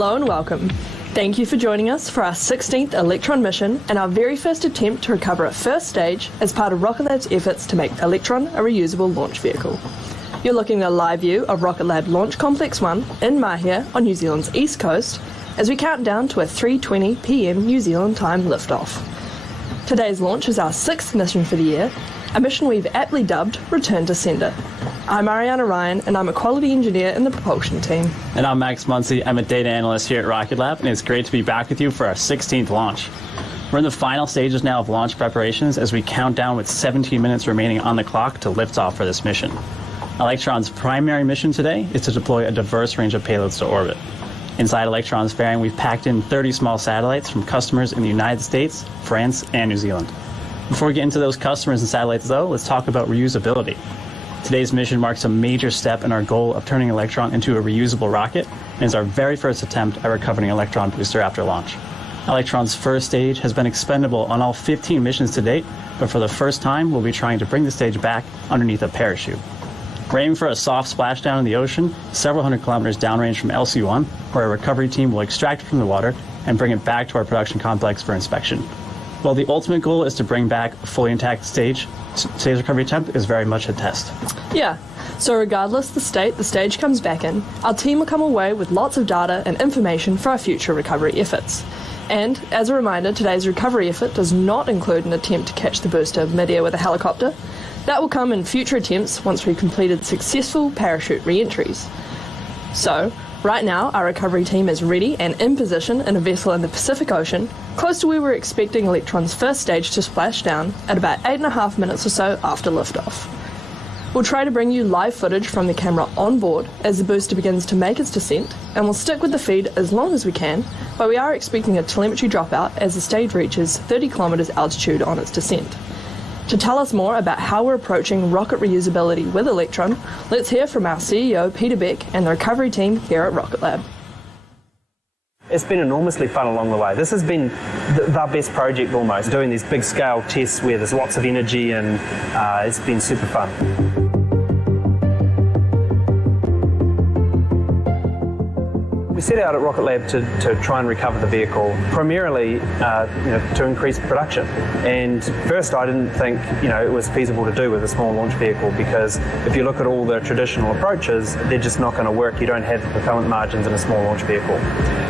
Hello and welcome. Thank you for joining us for our 16th Electron mission and our very first attempt to recover a first stage as part of Rocketlab's efforts to make Electron a reusable launch vehicle. You're looking at a live view of Rocketlab Launch Complex 1 in Mahia on New Zealand's east coast as we count down to a 3:20 PM New Zealand time liftoff. Today's launch is our 6th mission for the year, a mission we've aptly dubbed Return to Sender. I'm Ariana Ryan and I'm a quality engineer in the propulsion team. And I'm Max Muncy. I'm a data analyst here at Rocketlab, and it's great to be back with you for our 16th launch. We're in the final stages now of launch preparations as we count down with 17 minutes remaining on the clock to lift off for this mission. Electron's primary mission today is to deploy a diverse range of payloads to orbit. Inside Electron's fairing, we've packed in 30 small satellites from customers in the United States, France, and New Zealand. Before we get into those customers and satellites, though, let's talk about reusability. Today's mission marks a major step in our goal of turning Electron into a reusable rocket and is our very first attempt at recovering an Electron booster after launch. Electron's first stage has been expendable on all 15 missions to date, but for the first time, we'll be trying to bring the stage back underneath a parachute. We're aiming for a soft splashdown in the ocean, several hundred kilometers downrange from LC-1, where our recovery team will extract it from the water and bring it back to our production complex for inspection. While the ultimate goal is to bring back a fully intact stage, today's recovery attempt is very much a test. Yeah, so regardless the state the stage comes back in, our team will come away with lots of data and information for our future recovery efforts. And as a reminder, today's recovery effort does not include an attempt to catch the booster midair with a helicopter. That will come in future attempts once we've completed successful parachute re-entries. So, right now, our recovery team is ready and in position in a vessel in the Pacific Ocean, close to where we're expecting Electron's first stage to splash down at about 8.5 minutes or so after liftoff. We'll try to bring you live footage from the camera on board as the booster begins to make its descent, and we'll stick with the feed as long as we can, but we are expecting a telemetry dropout as the stage reaches 30 kilometers altitude on its descent. To tell us more about how we're approaching rocket reusability with Electron, let's hear from our CEO, Peter Beck, and the recovery team here at Rocketlab. It's been enormously fun along the way. This has been the best project almost, doing these big scale tests where there's lots of energy and it's been super fun. We set out at Rocketlab to try and recover the vehicle, primarily to increase production. And first I didn't think it was feasible to do with a small launch vehicle, because if you look at all the traditional approaches, they're just not going to work. You don't have the fulfillment margins in a small launch vehicle.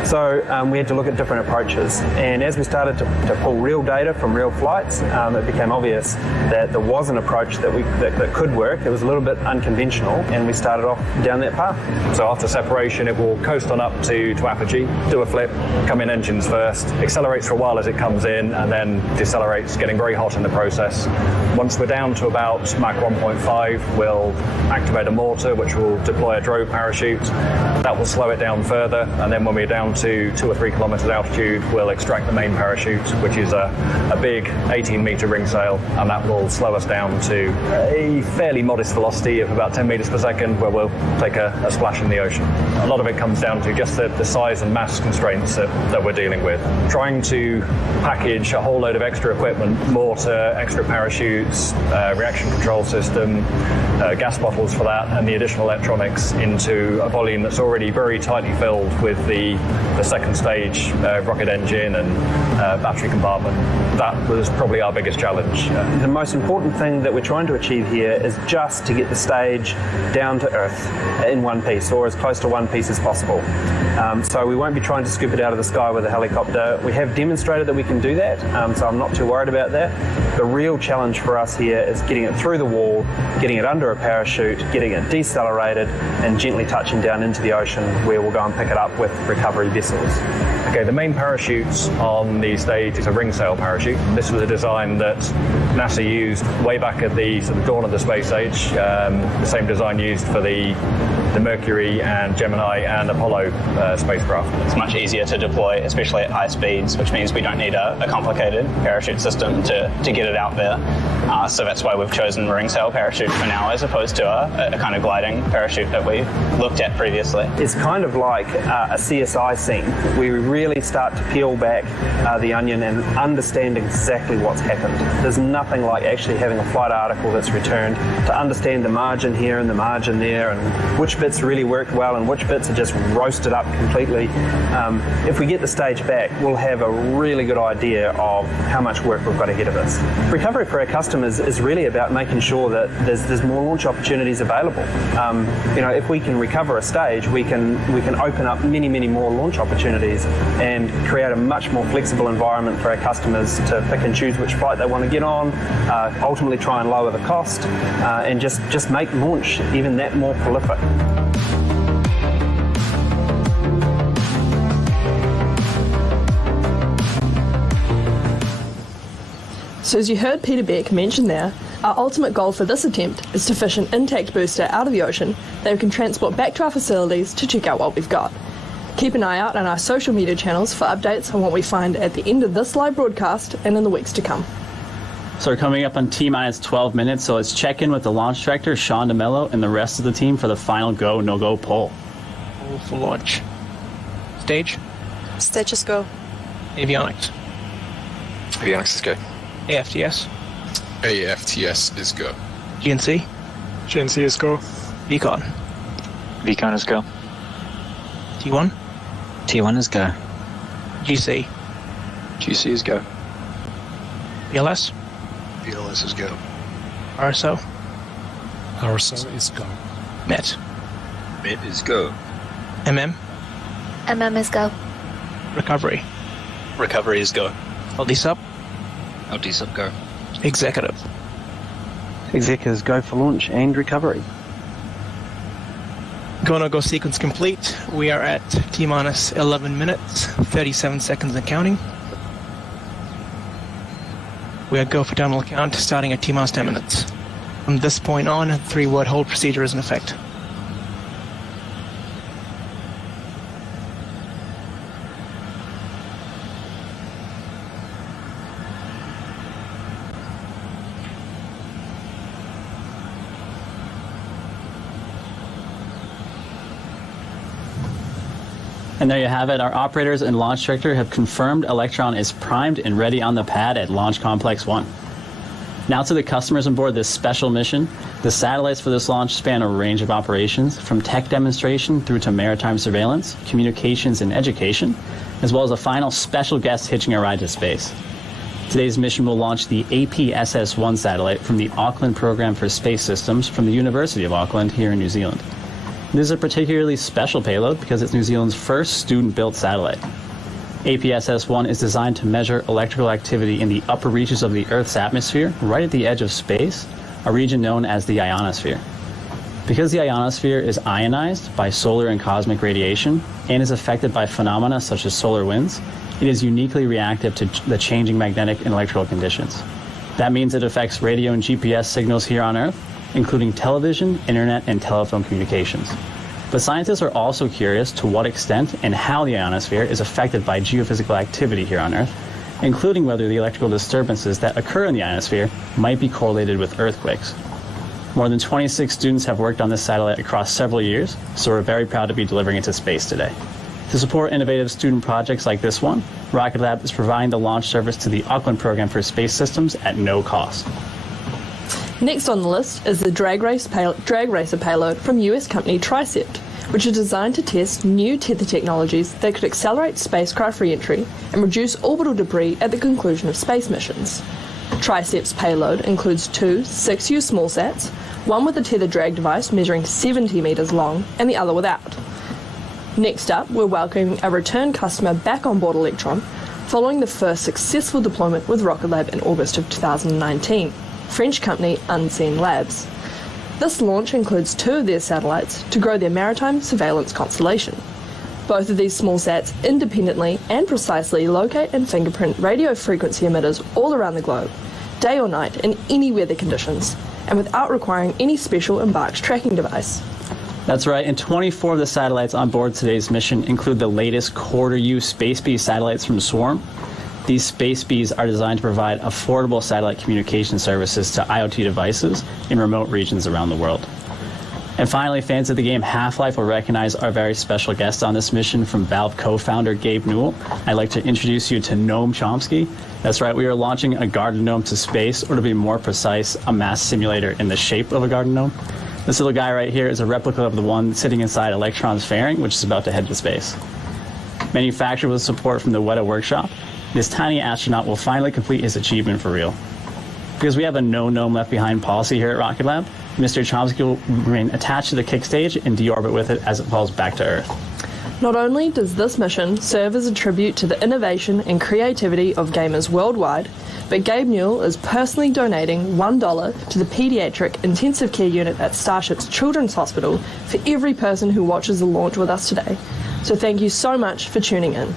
So we had to look at different approaches. And as we started to pull real data from real flights, it became obvious that there was an approach that could work. It was a little bit unconventional, and we started off down that path. So after separation, it will coast on up to apogee, do a flip, come in engines first, accelerates for a while as it comes in, and then decelerates, getting very hot in the process. Once we're down to about Mach 1.5, we'll activate a mortar, which will deploy a drogue parachute. That will slow it down further, and then when we're down to 2 or 3 kilometers altitude, we'll extract the main parachute, which is a big 18-meter ring sail, and that will slow us down to a fairly modest velocity of about 10 meters per second, where we'll take a splash in the ocean. A lot of it comes down to just the size and mass constraints that we're dealing with. Trying to package a whole load of extra equipment, mortar, extra parachutes, reaction control system, gas bottles for that, and the additional electronics into a volume that's already very tightly filled with the second stage rocket engine and battery compartment. That was probably our biggest challenge. The most important thing that we're trying to achieve here is just to get the stage down to Earth in one piece, or as close to one piece as possible. So we won't be trying to scoop it out of the sky with a helicopter. We have demonstrated that we can do that, so I'm not too worried about that. The real challenge for us here is getting it through the wall, getting it under a parachute, getting it decelerated, and gently touching down into the ocean, where we'll go and pick it up with recovery vessels. Okay, the main parachute on the stage is a ring sail parachute. This was a design that NASA used way back at the dawn of the space age, the same design used for the Mercury and Gemini and Apollo spacecraft. It's much easier to deploy, especially at high speeds, which means we don't need a complicated parachute system to get get it out there. So that's why we've chosen ring sail parachute for now, as opposed to a kind of gliding parachute that we looked at previously. It's kind of like a CSI scene where we really start to peel back the onion and understand exactly what's happened. There's nothing like actually having a flight article that's returned to understand the margin here and the margin there and which bits really worked well and which bits are just roasted up completely. If we get the stage back, we'll have a really good idea of how much work we've got ahead of us. Recovery for our customers is really about making sure that there's more launch opportunities available. If we can recover a stage, we can open up many more launch opportunities and create a much more flexible environment for our customers to pick and choose which flight they want to get on, ultimately try and lower the cost, and just make launch even that more prolific. So as you heard Peter Beck mention there, our ultimate goal for this attempt is to fish an intact booster out of the ocean that we can transport back to our facilities to check out what we've got. Keep an eye out on our social media channels for updates on what we find at the end of this live broadcast and in the weeks to come. So we're coming up on T-minus 12 minutes, so let's check in with the launch director, Sean DeMello, and the rest of the team for the final go, no-go poll. Poll for launch. Stage? Stages go. Avionics? Avionics is go. AFTS? AFTS is go. GNC? GNC is go. VCON? VCON is go. T1? T1 is go. GC? GC is go. BLS? BLS is go. RSO? RSO is go. MET? MET is go. MM? MM is go. Recovery? Recovery is go. LD-SUP? LD-SUP go. Executive? Executives go for launch and recovery. Go no go sequence complete. We are at T-minus 11 minutes, 37 seconds and counting. We are go for terminal count starting at T-minus 10 minutes. From this point on, 3-word hold procedure is in effect. And there you have it. Our operators and launch director have confirmed Electron is primed and ready on the pad at Launch Complex 1. Now to the customers on board this special mission. The satellites for this launch span a range of operations, from tech demonstration through to maritime surveillance, communications, and education, as well as a final special guest hitching a ride to space. Today's mission will launch the APSS-1 satellite from the Auckland Program for Space Systems from the University of Auckland here in New Zealand. This is a particularly special payload because it's New Zealand's first student-built satellite. APSS-1 is designed to measure electrical activity in the upper reaches of the Earth's atmosphere, right at the edge of space, a region known as the ionosphere. Because the ionosphere is ionized by solar and cosmic radiation and is affected by phenomena such as solar winds, it is uniquely reactive to the changing magnetic and electrical conditions. That means it affects radio and GPS signals here on Earth, including television, internet, and telephone communications. But scientists are also curious to what extent and how the ionosphere is affected by geophysical activity here on Earth, including whether the electrical disturbances that occur in the ionosphere might be correlated with earthquakes. More than 26 students have worked on this satellite across several years, so we're very proud to be delivering it to space today. To support innovative student projects like this one, Rocketlab is providing the launch service to the Auckland Program for Space Systems at no cost. Next on the list is the drag racer payload from US company Tricept, which is designed to test new tether technologies that could accelerate spacecraft re-entry and reduce orbital debris at the conclusion of space missions. Tricept's payload includes two 6U smallsats, one with a tether drag device measuring 70 metres long and the other without. Next up, we're welcoming a return customer back on board Electron following the first successful deployment with Rocketlab in August of 2019. French company Unseen Labs. This launch includes two of their satellites to grow their maritime surveillance constellation. Both of these small sats independently and precisely locate and fingerprint radio frequency emitters all around the globe, day or night in any weather conditions, and without requiring any special embarked tracking device. That's right, and 24 of the satellites on board today's mission include the latest quarter-U space-based satellites from Swarm. These Space Bees are designed to provide affordable satellite communication services to IoT devices in remote regions around the world. And finally, fans of the game Half-Life will recognize our very special guest on this mission from Valve co-founder Gabe Newell. I'd like to introduce you to Noam Chomsky. That's right, we are launching a garden gnome to space, or to be more precise, a mass simulator in the shape of a garden gnome. This little guy right here is a replica of the one sitting inside Electron's fairing, which is about to head to space. Manufactured with support from the Weta workshop, this tiny astronaut will finally complete his achievement for real. Because we have a no gnome left behind policy here at Rocketlab, Mr. Chomsky will remain attached to the kick stage and deorbit with it as it falls back to Earth. Not only does this mission serve as a tribute to the innovation and creativity of gamers worldwide, but Gabe Newell is personally donating $1 to the Pediatric Intensive Care Unit at Starship's Children's Hospital for every person who watches the launch with us today. So thank you so much for tuning in.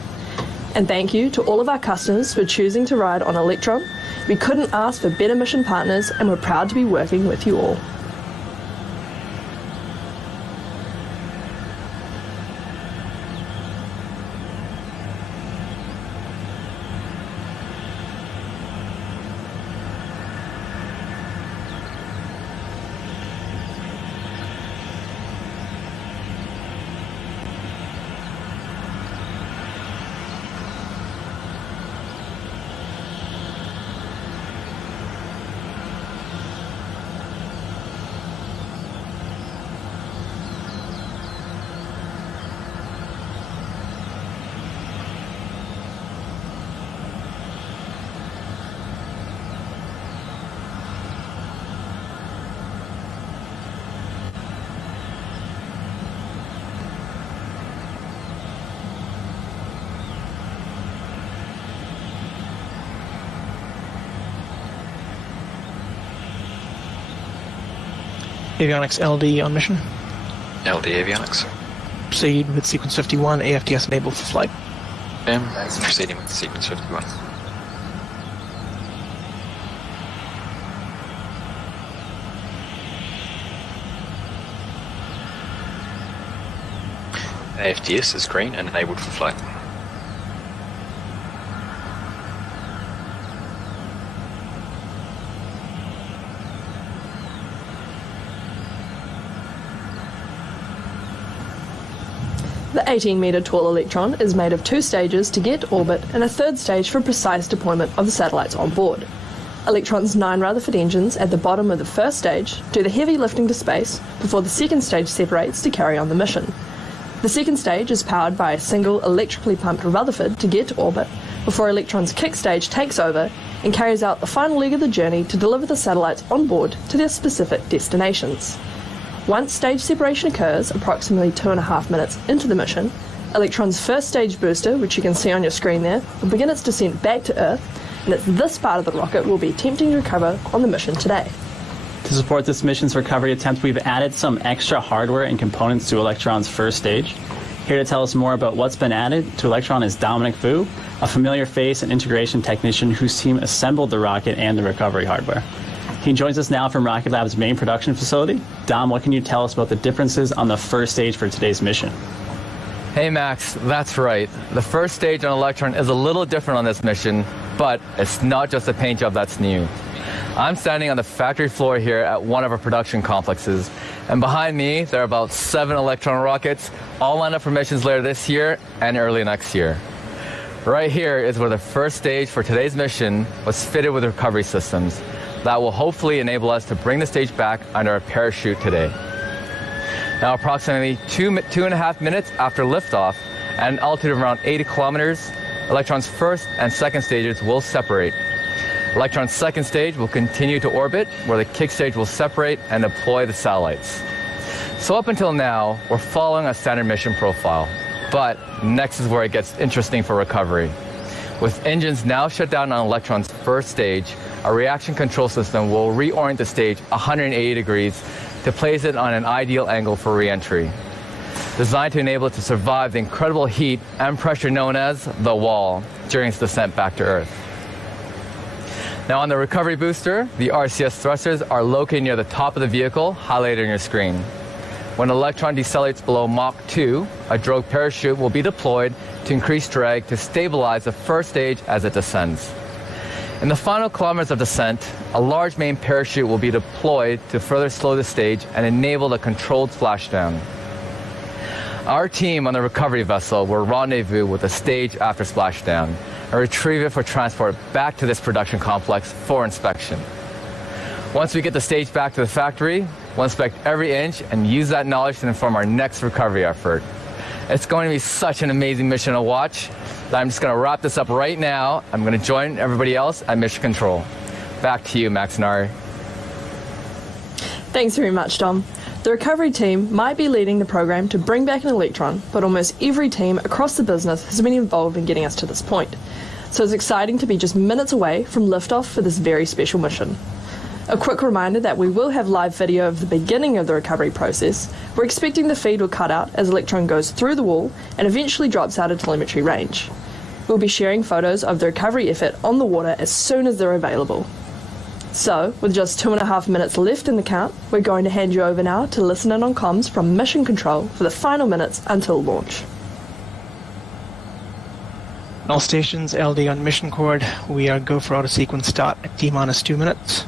And thank you to all of our customers for choosing to ride on Electron. We couldn't ask for better mission partners, and we're proud to be working with you all. Avionics LD on mission. LD avionics. Proceed with sequence 51, AFTS enabled for flight. Proceeding with sequence 51. AFTS is green and enabled for flight. The 18-metre tall Electron is made of 2 stages to get orbit and a 3rd stage for precise deployment of the satellites on board. Electron's 9 Rutherford engines at the bottom of the 1st stage do the heavy lifting to space before the 2nd stage separates to carry on the mission. The 2nd stage is powered by a single electrically pumped Rutherford to get to orbit before Electron's kick stage takes over and carries out the final leg of the journey to deliver the satellites on board to their specific destinations. Once stage separation occurs, approximately 2.5 minutes into the mission, Electron's 1st stage booster, which you can see on your screen there, will begin its descent back to Earth, and it's this part of the rocket we'll be attempting to recover on the mission today. To support this mission's recovery attempt, we've added some extra hardware and components to Electron's 1st stage. Here to tell us more about what's been added to Electron is Dominic Fu, a familiar face and integration technician whose team assembled the rocket and the recovery hardware. He joins us now from Rocketlab's main production facility. Dom, what can you tell us about the differences on the 1st stage for today's mission? Hey Max, that's right. The 1st stage on Electron is a little different on this mission, but it's not just the paint job that's new. I'm standing on the factory floor here at one of our production complexes, and behind me there are about 7 Electron rockets, all lined up for missions later this year and early next year. Right here is where the 1st stage for today's mission was fitted with recovery systems that will hopefully enable us to bring the stage back under a parachute today. Now, approximately 2.5 minutes after liftoff, at an altitude of around 80 kilometers, Electron's 1st and 2nd stages will separate. Electron's 2nd stage will continue to orbit, where the kick stage will separate and deploy the satellites. So up until now, we're following a standard mission profile. But next is where it gets interesting for recovery. With engines now shut down on Electron's 1st stage, our reaction control system will reorient the stage 180 degrees to place it on an ideal angle for re-entry, designed to enable it to survive the incredible heat and pressure known as the wall during its descent back to Earth. Now on the recovery booster, the RCS thrusters are located near the top of the vehicle, highlighted on your screen. When Electron decelerates below Mach 2, a drogue parachute will be deployed to increase drag to stabilize the first stage as it descends. In the final kilometers of descent, a large main parachute will be deployed to further slow the stage and enable the controlled splashdown. Our team on the recovery vessel will rendezvous with the stage after splashdown and retrieve it for transport back to this production complex for inspection. Once we get the stage back to the factory, we'll inspect every inch and use that knowledge to inform our next recovery effort. It's going to be such an amazing mission to watch that I'm just going to wrap this up right now. I'm going to join everybody else at Mission Control. Back to you, Max and Ari. Thanks very much, Dom. The recovery team might be leading the program to bring back an Electron, but almost every team across the business has been involved in getting us to this point. So it's exciting to be just minutes away from liftoff for this very special mission. A quick reminder that we will have live video of the beginning of the recovery process. We're expecting the feed will cut out as Electron goes through the wall and eventually drops out of telemetry range. We'll be sharing photos of the recovery effort on the water as soon as they're available. So, with just 2.5 minutes left in the count, we're going to hand you over now to listen in on comms from Mission Control for the final minutes until launch. All stations, LD on mission cord. We are go for auto sequence start at T-minus 2 minutes.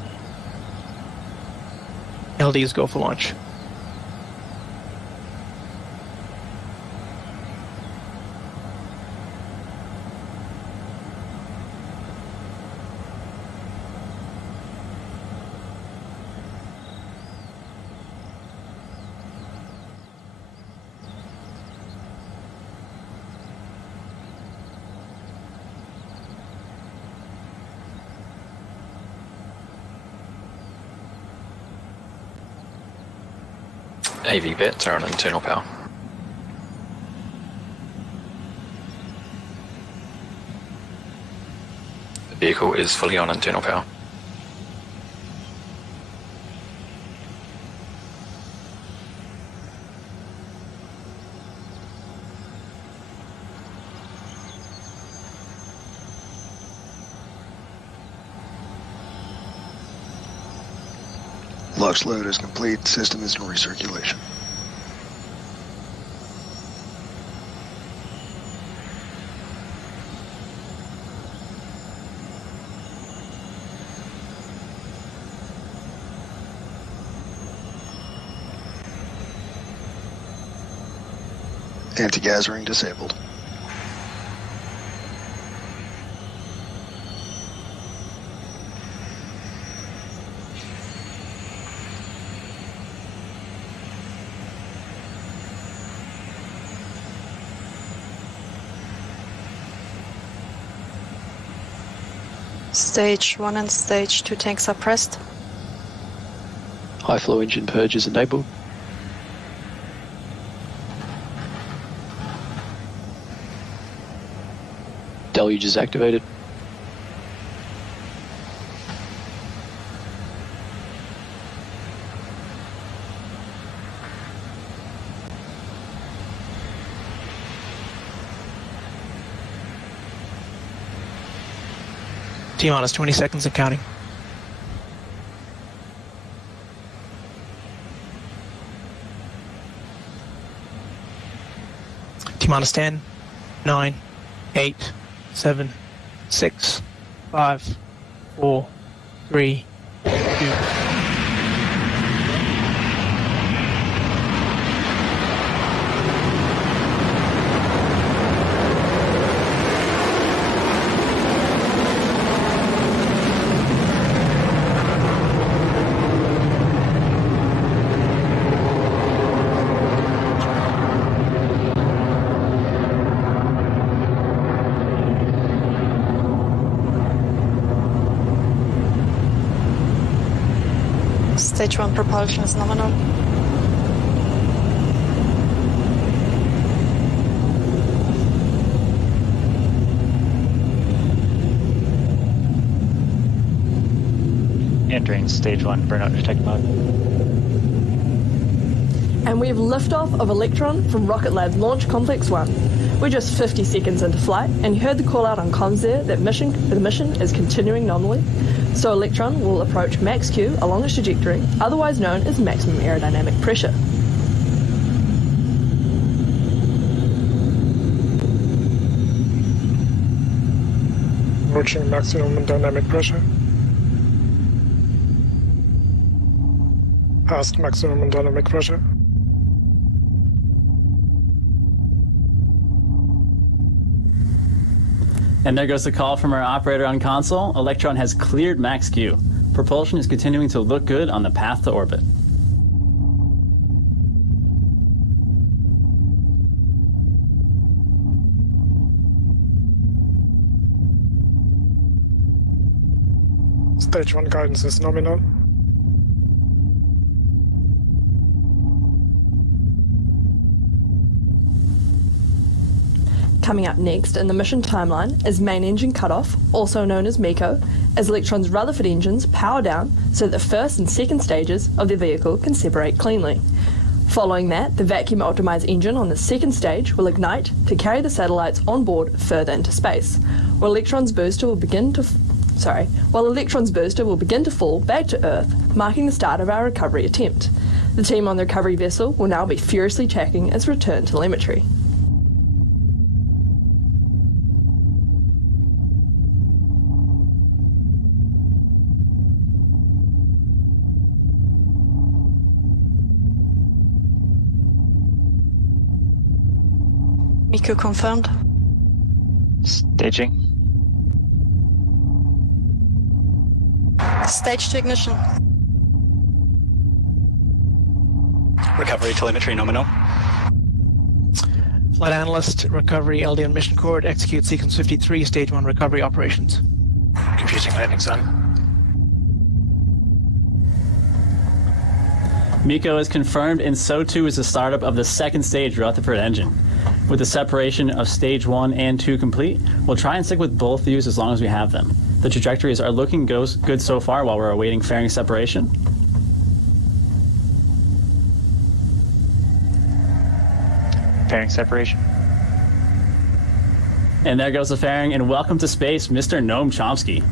LD is go for launch. AV bits are on internal power. The vehicle is fully on internal power. Lux load is complete. System is in recirculation. Anti-gas ring disabled. Stage 1 and Stage 2 tanks are pressed. High flow engine purge is enabled. Deluge is activated. T-minus 20 seconds and counting. T-minus 10, 9, 8, 7, 6, 5, 4, 3, 2. Stage 1 propulsion is nominal. Entering stage 1 burnout detect mode. And we have liftoff of Electron from Rocketlab Launch Complex 1. We're just 50 seconds into flight, and you heard the call out on comms there that the mission is continuing nominally. So Electron will approach max Q along its trajectory, otherwise known as maximum aerodynamic pressure. Approaching maximum dynamic pressure. Past maximum dynamic pressure. And there goes the call from our operator on console. Electron has cleared max Q. Propulsion is continuing to look good on the path to orbit. Stage 1 guidance is nominal. Coming up next in the mission timeline is main engine cutoff, also known as MECO, as Electron's Rutherford engines power down so that the first and second stages of the vehicle can separate cleanly. Following that, the vacuum optimized engine on the second stage will ignite to carry the satellites on board further into space, while Electron's booster will begin to fall back to Earth, marking the start of our recovery attempt. The team on the recovery vessel will now be furiously checking its return telemetry. MECO confirmed. Staging. Stage to ignition. Recovery telemetry nominal. Flight analyst, recovery LD on mission cord, execute sequence 53, stage 1 recovery operations. Computing landing zone. MECO is confirmed, and so too is the startup of the second stage Rutherford engine. With the separation of stage 1 and 2 complete, we'll try and stick with both views as long as we have them. The trajectories are looking good so far while we're awaiting fairing separation. Fairing separation. And there goes the fairing, and welcome to space, Mr. Noam Chomsky.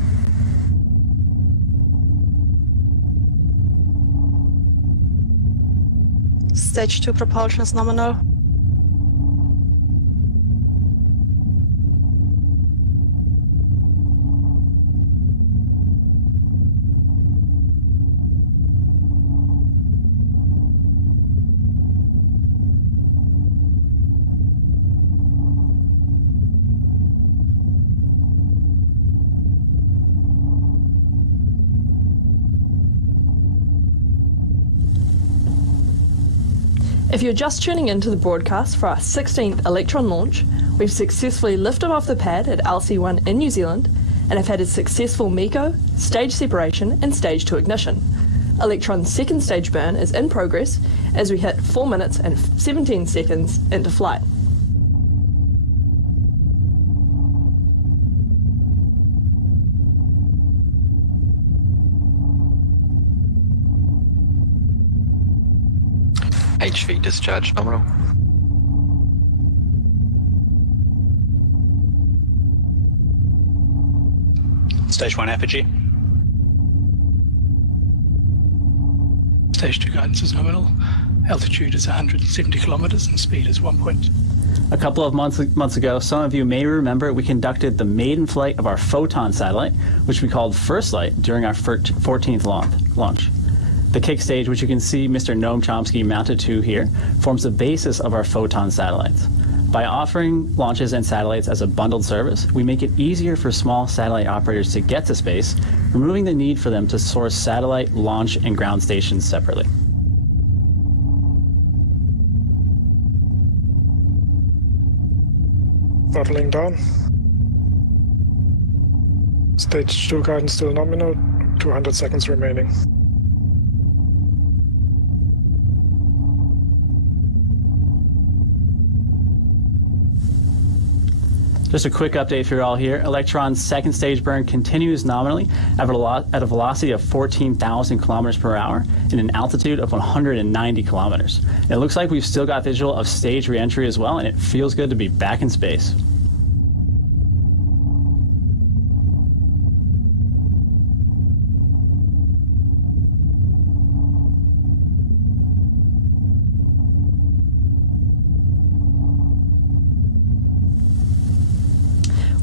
Stage 2 propulsion is nominal. If you're just tuning into the broadcast for our 16th Electron launch, we've successfully lifted off the pad at LC-1 in New Zealand and have had a successful MECO, stage separation and stage 2 ignition. Electron's second stage burn is in progress as we hit 4 minutes and 17 seconds into flight. HV discharge nominal. Stage 1 apogee. Stage 2 guidance is nominal. Altitude is 170 kilometers and speed is 1 point. A couple of months ago, some of you may remember we conducted the maiden flight of our Photon satellite, which we called First Light, during our 14th launch. The kick stage, which you can see Mr. Noam Chomsky mounted to here, forms the basis of our Photon satellites. By offering launches and satellites as a bundled service, we make it easier for small satellite operators to get to space, removing the need for them to source satellite, launch, and ground stations separately. Throttling down. Stage 2 guidance still nominal. 200 seconds remaining. Just a quick update for you all here. Electron's second stage burn continues nominally at a velocity of 14,000 kilometers per hour and an altitude of 190 kilometers. And it looks like we've still got visual of stage reentry as well, and it feels good to be back in space.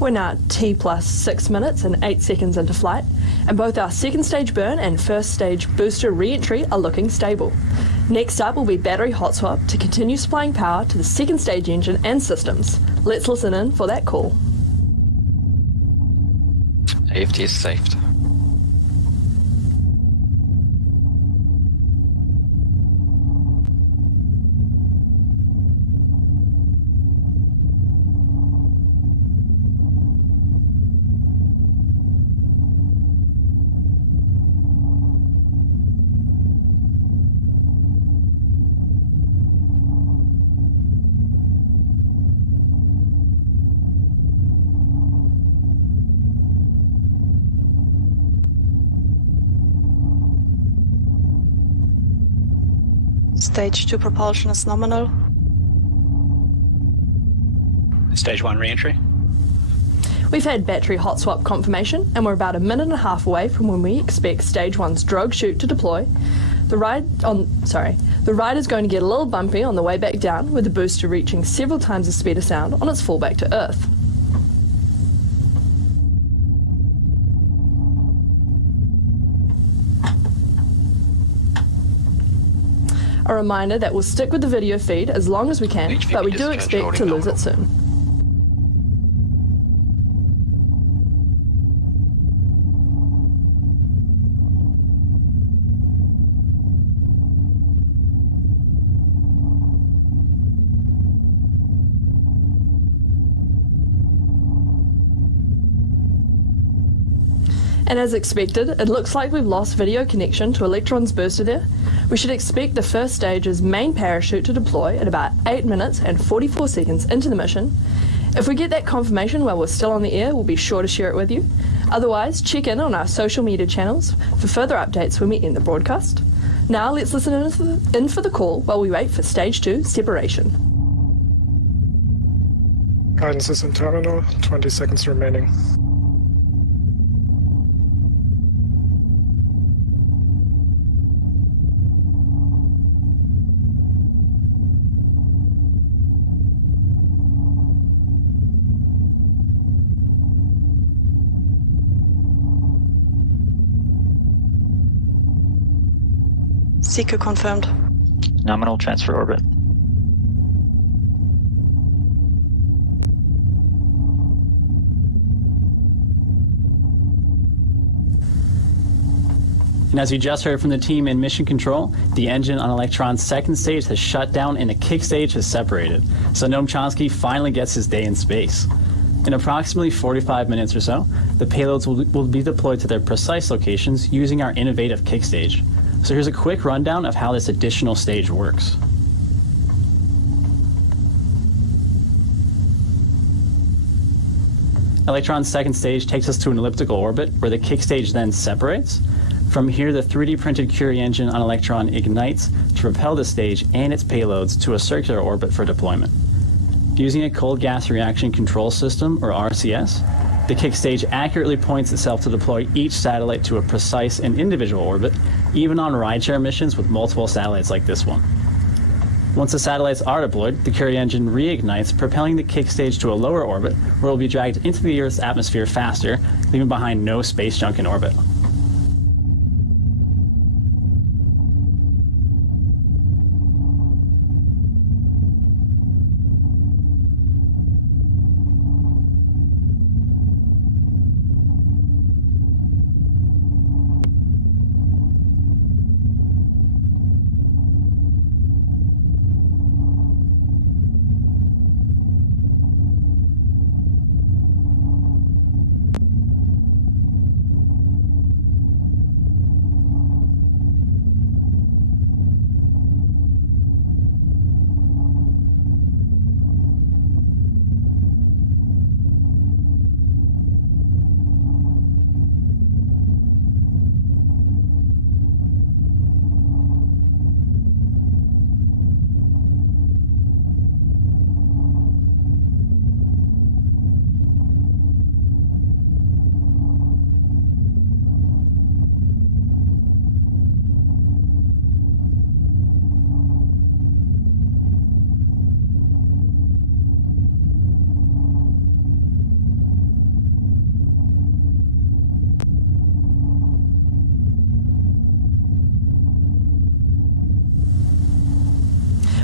We're now T plus 6 minutes and 8 seconds into flight, and both our second stage burn and first stage booster re-entry are looking stable. Next up will be battery hot swap to continue supplying power to the second stage engine and systems. Let's listen in for that call. AFT is saved. Stage 2 propulsion is nominal. Stage 1 re-entry. We've had battery hot swap confirmation, and we're about a minute and a half away from when we expect Stage 1's drogue-chute to deploy. The ride is going to get a little bumpy on the way back down, with the booster reaching several times the speed of sound on its fall back to Earth. A reminder that we'll stick with the video feed as long as we can, but we do expect to lose it soon. And as expected, it looks like we've lost video connection to Electron's booster there. We should expect the first stage's main parachute to deploy at about 8 minutes and 44 seconds into the mission. If we get that confirmation while we're still on the air, we'll be sure to share it with you. Otherwise, check in on our social media channels for further updates when we end the broadcast. Now let's listen in for the call while we wait for Stage 2 separation. Guidance is in terminal, 20 seconds remaining. Seeker confirmed. Nominal transfer orbit. And as you just heard from the team in Mission Control, the engine on Electron's second stage has shut down and the kick stage has separated. So Noam Chomsky finally gets his day in space. In approximately 45 minutes or so, the payloads will be deployed to their precise locations using our innovative kick stage. So here's a quick rundown of how this additional stage works. Electron's second stage takes us to an elliptical orbit where the kick stage then separates. From here, the 3D printed Curie engine on Electron ignites to propel the stage and its payloads to a circular orbit for deployment. Using a cold gas reaction control system, or RCS, the kick stage accurately points itself to deploy each satellite to a precise and individual orbit, even on rideshare missions with multiple satellites like this one. Once the satellites are deployed, the Curie engine reignites, propelling the kick stage to a lower orbit where it will be dragged into the Earth's atmosphere faster, leaving behind no space junk in orbit.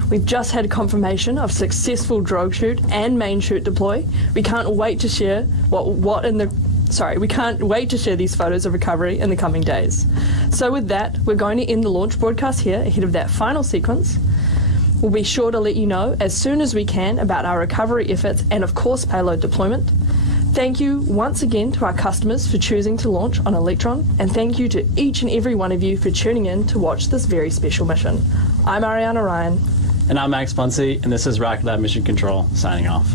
We've just had confirmation of successful drogue-chute and main chute deploy. We can't wait to share we can't wait to share these photos of recovery in the coming days. So with that, we're going to end the launch broadcast here ahead of that final sequence. We'll be sure to let you know as soon as we can about our recovery efforts and of course payload deployment. Thank you once again to our customers for choosing to launch on Electron, and thank you to each and every one of you for tuning in to watch this very special mission. I'm Ariana Ryan. And I'm Max Bunsey, and this is Rocketlab Mission Control, signing off.